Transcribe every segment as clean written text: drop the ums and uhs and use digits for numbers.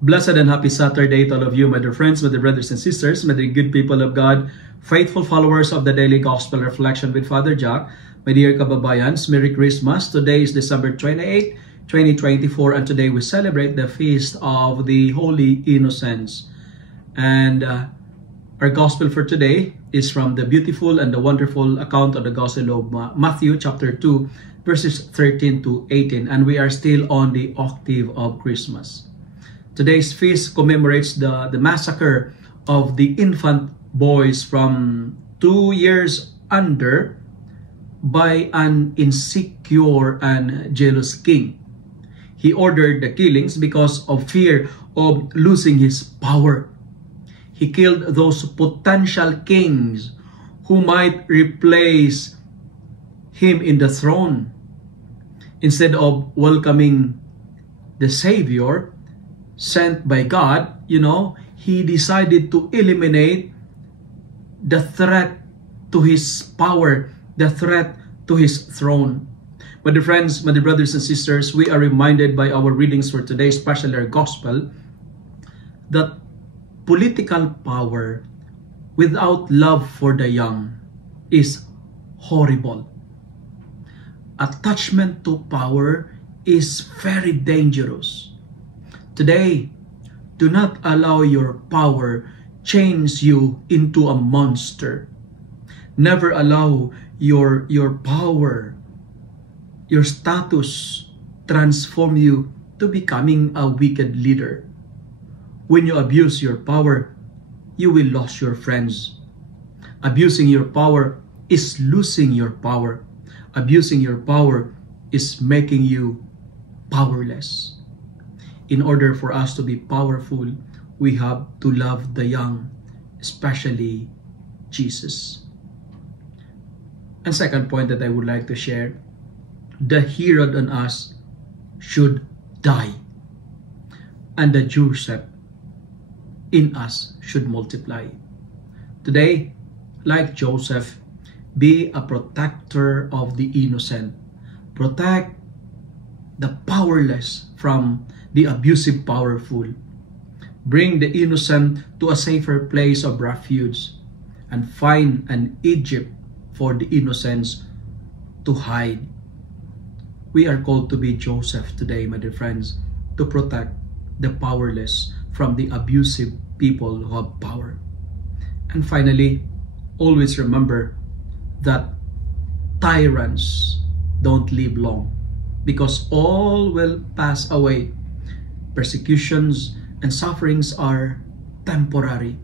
Blessed and happy Saturday to all of you, my dear friends, my dear brothers and sisters, my dear good people of God, faithful followers of the Daily Gospel Reflection with Father Jack, my dear kababayans, Merry Christmas. Today is December 28, 2024, and today we celebrate the feast of the Holy Innocents. And our Gospel for today is from the beautiful and the wonderful account of the Gospel of Matthew chapter 2, verses 13 to 18, and we are still on the octave of Christmas. Today's feast commemorates the massacre of the infant boys from 2 years under by an insecure and jealous king. He ordered the killings because of fear of losing his power. He killed those potential kings who might replace him in the throne. Instead of welcoming the Savior sent by God, he decided to eliminate the threat to his power, the threat to his throne. My dear friends, my dear brothers and sisters, we are reminded by our readings for today, especially our gospel, that political power without love for the young is horrible. Attachment to power is very dangerous. Today, do not allow your power change you into a monster. Never allow your power, your status transform you to becoming a wicked leader. When you abuse your power, you will lose your friends. Abusing your power is losing your power. Abusing your power is making you powerless. In order for us to be powerful, we have to love the young, especially Jesus. And second point that I would like to share, the Herod on us should die, and the Joseph in us should multiply. Today, like Joseph, be a protector of the innocent. Protect the powerless from the abusive powerful. Bring the innocent to a safer place of refuge, and find an Egypt for the innocents to hide. We are called to be Joseph today, my dear friends, to protect the powerless from the abusive people who have power. And finally, always remember that tyrants don't live long, because all will pass away. Persecutions and sufferings are temporary.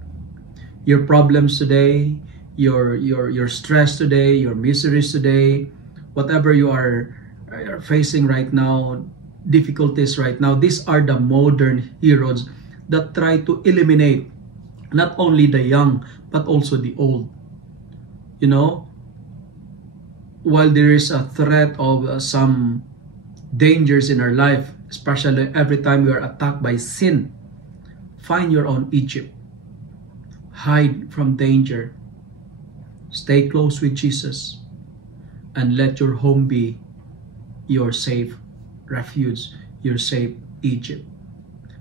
Your problems today, your stress today, your miseries today, whatever you are facing right now, difficulties right now, these are the modern heroes that try to eliminate not only the young but also the old. While there is a threat of some dangers in our life, especially every time we are attacked by sin, find your own Egypt. Hide from danger. Stay close with Jesus, and let your home be your safe refuge, your safe Egypt.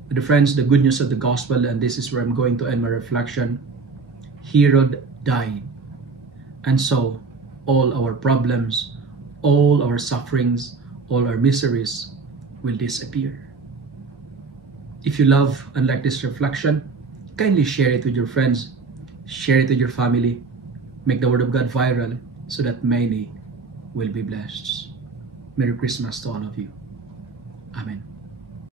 But friends, the good news of the gospel, and this is where I'm going to end my reflection, Herod died. And so, all our problems, all our sufferings, all our miseries will disappear. If you love and like this reflection, kindly share it with your friends, share it with your family, make the word of God viral so that many will be blessed. Merry Christmas to all of you. Amen.